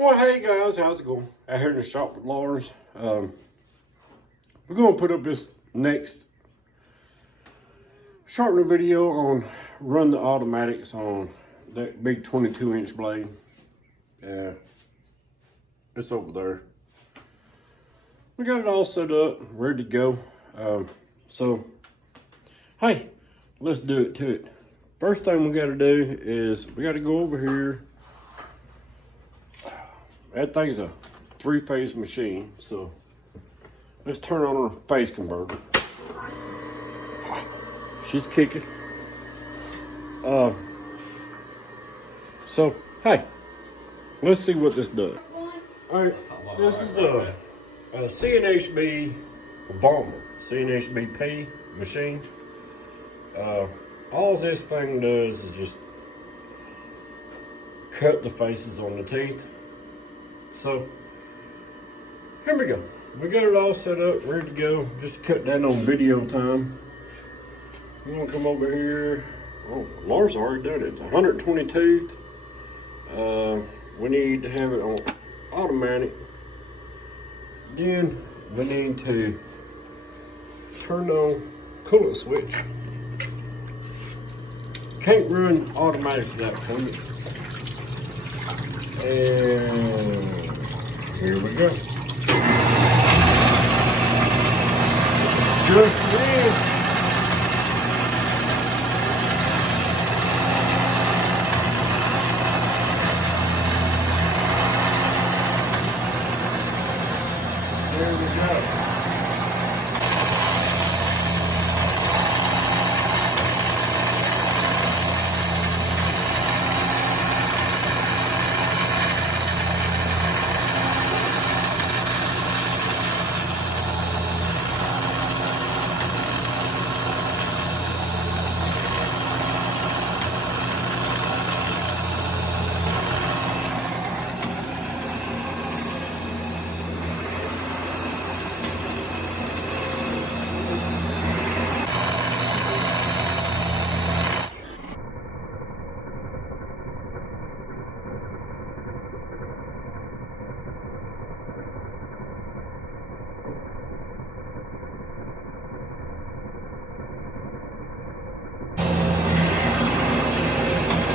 Well, hey guys, how's it going? Out here in the shop with Lars. We're going to put up this next sharpening video on run the automatics on that big 22-inch blade. It's over there. We got it all set up, ready to go. So, hey, let's do it to it. First thing we got to do is we got to go over here. That thing's a 3-phase machine, so let's turn on our phase converter. She's kicking. So, hey, let's see what this does. All right, this is a CNHB Vollmer, CNHBP machine. All this thing does is just cut the faces on the teeth. So, here we go. We got it all set up, ready to go. Just to cut down on video time. We're gonna come over here. Oh, Lars already done it. It's 120 tooth. We need to have it on automatic. Then we need to turn on coolant switch. Can't run automatic without coolant. And here we go. Just ran. There we go.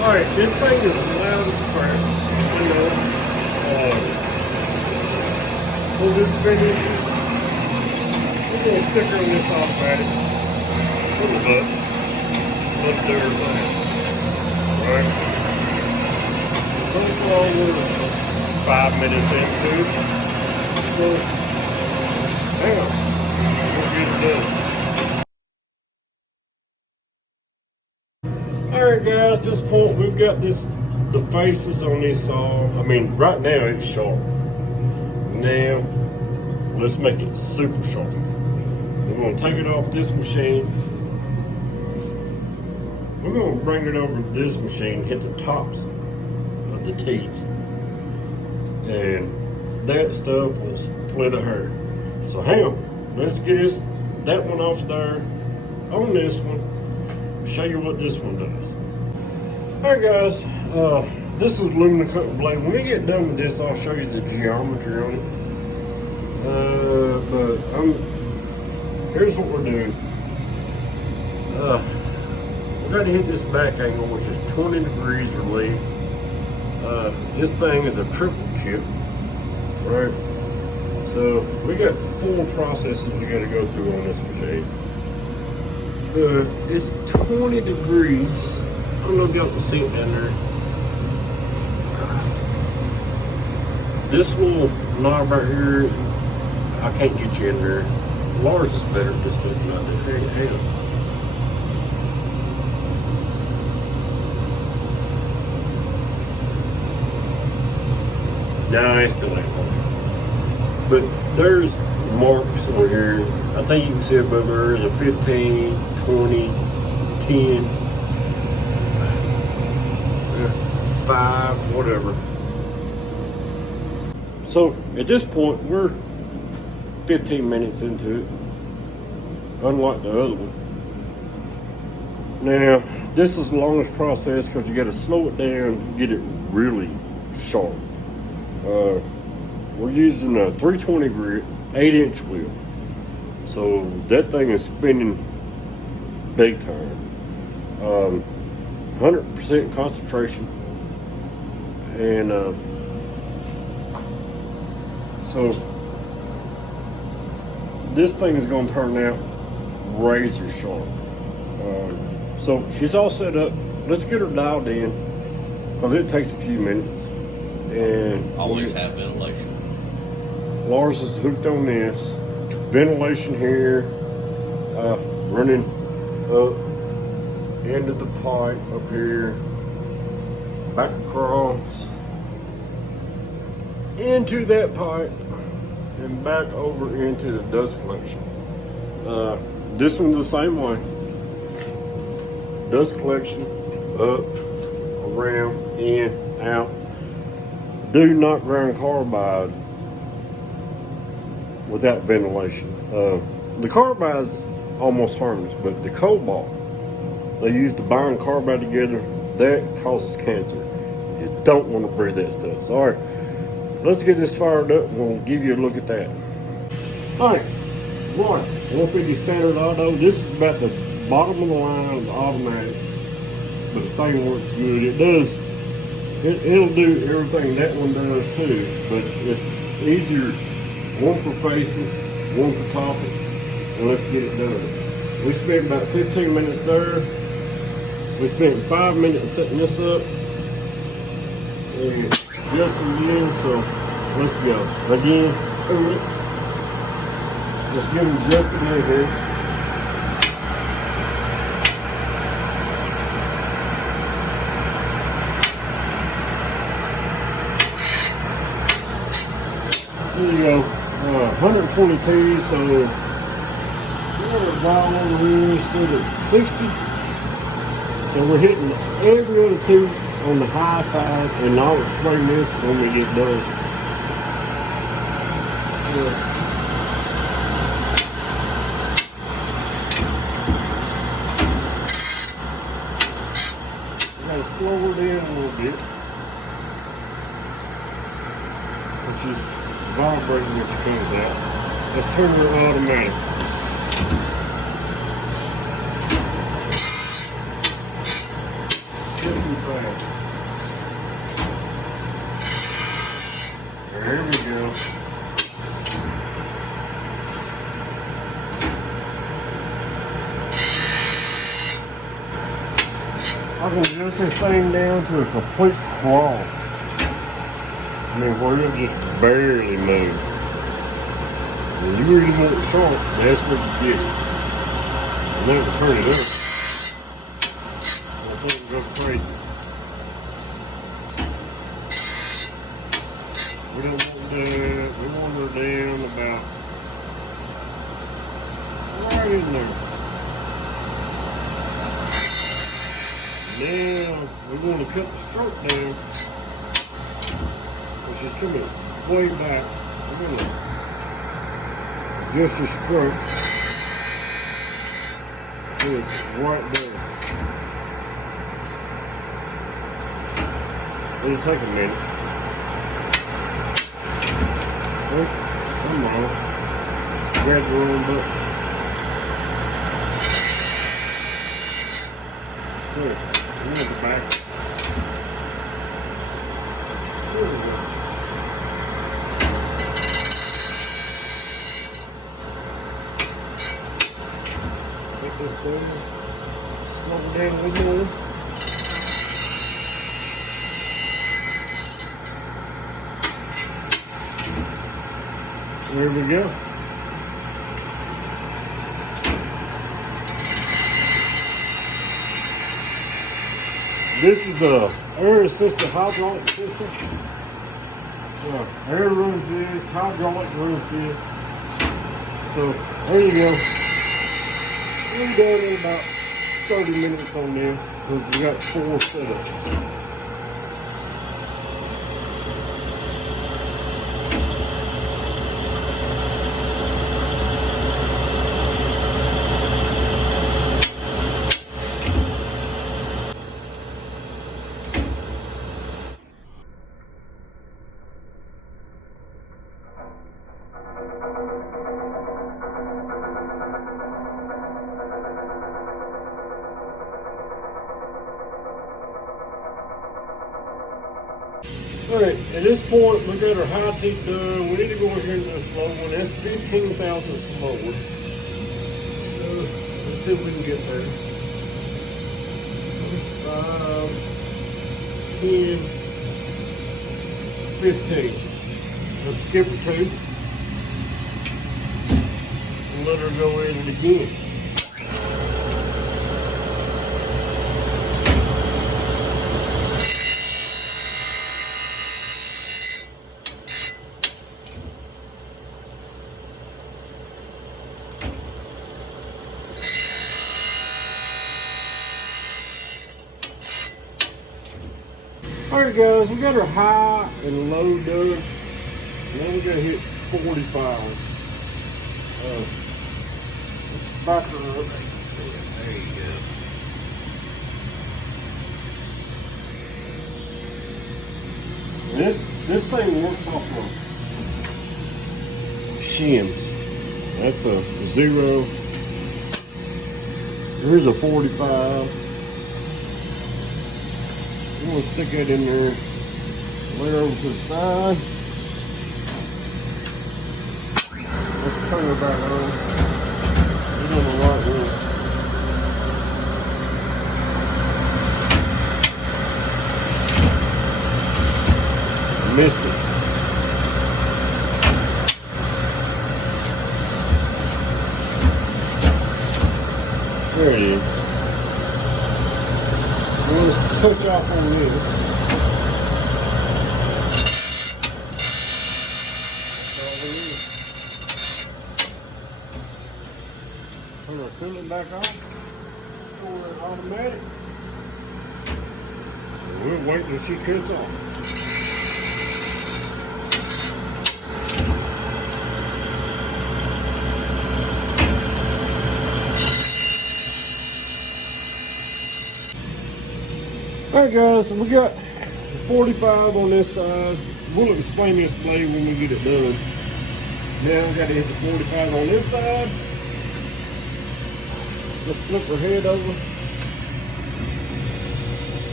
Alright, this thing is loud as crap, you know. We'll just finish it. We're going to stick on this automatic. A little bit. Let's do everything. Alright. So far we're 5 minutes into it. So, damn, we'll get it done. Alright guys, at this point we've got the faces on this saw. I mean, right now it's sharp. Now, let's make it super sharp. We're going to take it off this machine. We're going to bring it over to this machine, hit the tops of the teeth. And that stuff will split a hair. So hang on, let's get that one off there on this one. Show you what this one does. Alright guys, this is aluminum cutting blade. When we get done with this, I'll show you the geometry on it. But here's what we're doing. We're going to hit this back angle, which is 20 degrees relief. This thing is a triple chip, right? So we got 4 processes we got to go through on this machine. It's 20 degrees. I don't know if y'all can see it down there. This little knob right here, I can't get you in there. Lars is better at this stuff than I do. Hang on. Nah, it still ain't hard. But there's marks over here. I think you can see above there is a 15, 20, 10, 5, whatever. So at this point, we're 15 minutes into it, unlike the other one. Now, this is the longest process because you got to slow it down, get it really sharp. We're using a 320 grit, 8-inch wheel. So that thing is spinning big time. 100% concentration. And so this thing is going to turn out razor sharp. So she's all set up. Let's get her dialed in, because it takes a few minutes. And always have ventilation. Lars is hooked on this. Ventilation here, running up into the pipe up here, back across into that pipe, and back over into the dust collection. This one's the same way. Dust collection, up, around, in, out. Do not ground carbide without ventilation. The carbide's almost harmless, but the cobalt, they use to bind carbide together, that causes cancer. You don't want to breathe that stuff. So, all right, let's get this fired up and we'll give you a look at that. All right, 150 standard auto. This is about the bottom of the line of the automatic, but the thing works good. It'll do everything that one does too, but it's easier. One for facing, one for topping, and let's get it done. We spent about 15 minutes there. We spent 5 minutes setting this up, and just again, so let's go. Again, let's get them just again here. There you go. 122, so we're about over here, set at 60. So we're hitting every other two on the high side, and I'll explain this when we get done. We gotta slow it in a little bit, which is vibrating when she comes out. Let's turn her automatic. Just too fast. There we go. I can adjust this thing down to a complete crawl. I mean, where it'll just barely move. When you really want it sharp, that's what you get. And then we'll turn it up. That thing will go crazy. We don't want that. We want her down about right in there. Now, we want to cut the stroke down. Just coming way back. I'm going to adjust the stroke. It's right there. It'll take a minute. Oh, come on. Grab the wrong button. Good. I'm going to back. There we go. This thing, slow it down a little more. There we go. This is the air assisted hydraulic system. Air runs this, hydraulic runs this. So there you go. We're done in about 30 minutes on this because we got 4 set up. Alright, at this point, we got our high teeth done. We need to go over here into the slow one. That's 15,000 slower. So, let's see if we can get there. 5, 10, 15. Let's skip a two. And let her go in it again. Alright guys, we got our high and low done. Now we gotta hit 45. Let's back her up. There you go. And this thing works off of shims. That's a 0. Here's a 45. I'm going to stick that in there, lay over to the side. Let's turn her back on. We're on the right one. Missed it. There it is. Let's touch off on this. I'm going to fill it back off. Pour it automatic. And we'll wait till she cuts off. Alright guys, so we got 45 on this side. We'll explain this blade when we get it done. Now we got to hit the 45 on this side. Let's flip her head over.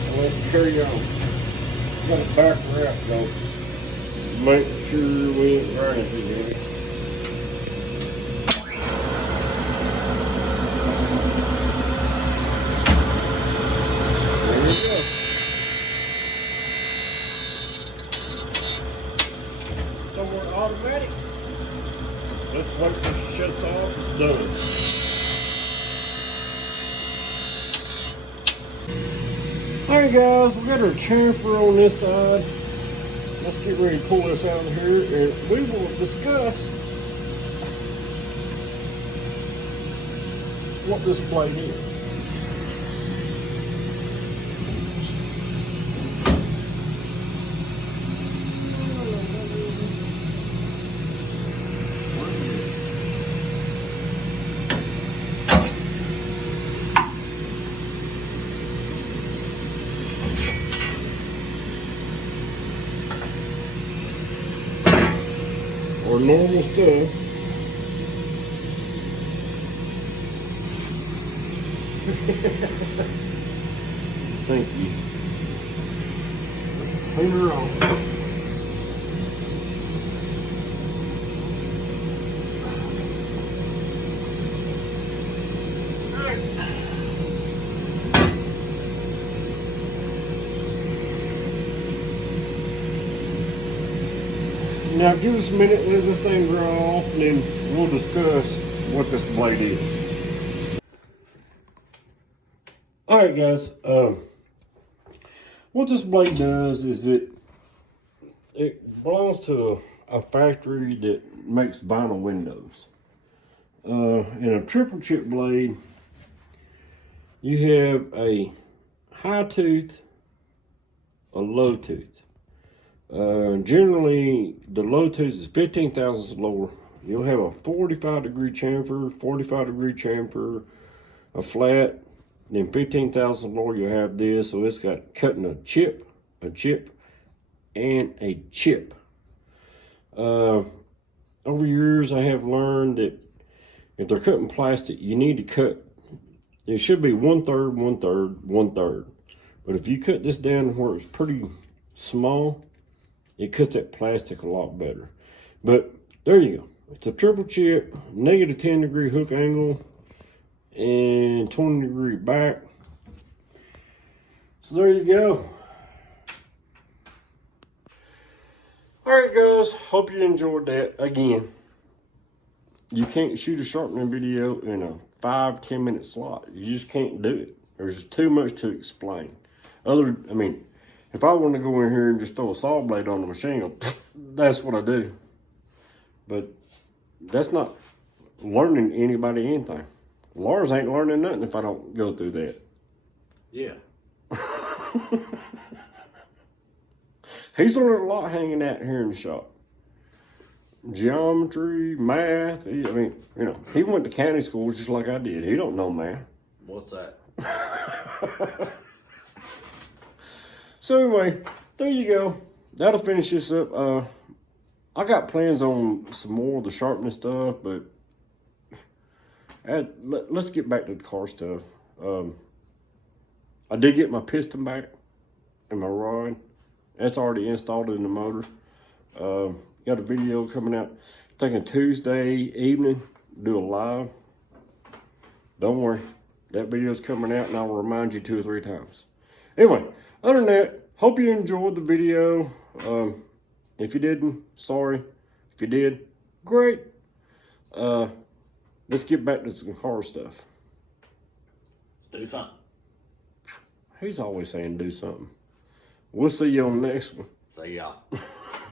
And let's carry on. We got to back her out though. Make sure we ain't running too heavy. Automatic. Let's wait till she shuts off. It's done. Alright guys, we got our chamfer on this side. Let's get ready to pull this out of here and we will discuss what this blade is. Or normal stuff. Thank you. Clean her off. Now give us a minute, let this thing dry off, and then we'll discuss what this blade is. Alright guys, what this blade does is it belongs to a factory that makes vinyl windows. In a triple chip blade, you have a high tooth, a low tooth. Generally, the low tooth is 15 thousandths lower. You'll have a 45 degree chamfer, 45 degree chamfer, a flat, then 15 thousandths lower you'll have this. So it's got cutting a chip, and a chip. Over years, I have learned that if they're cutting plastic, you need to cut, it should be 1/3, 1/3, 1/3. But if you cut this down where it's pretty small, it cuts that plastic a lot better. But there you go. It's a triple chip, negative 10-degree hook angle, and 20-degree back. So there you go. Alright guys, hope you enjoyed that. Again, you can't shoot a sharpening video in a 5-10 minute slot. You just can't do it. There's too much to explain. If I want to go in here and just throw a saw blade on the machine, that's what I do. But that's not learning anybody anything. Lars ain't learning nothing if I don't go through that. Yeah. He's learned a lot hanging out here in the shop. Geometry, math. He went to county school just like I did. He don't know math. What's that? So anyway, there you go. That'll finish this up. I got plans on some more of the sharpening stuff, but let's get back to the car stuff. I did get my piston back and my rod. That's already installed in the motor. Got a video coming out, I think Tuesday evening, do a live. Don't worry, that video's coming out and I'll remind you 2 or 3 times. Anyway, other than that, hope you enjoyed the video. If you didn't, sorry. If you did, great. Let's get back to some car stuff. Do something. He's always saying do something. We'll see you on the next one. See ya.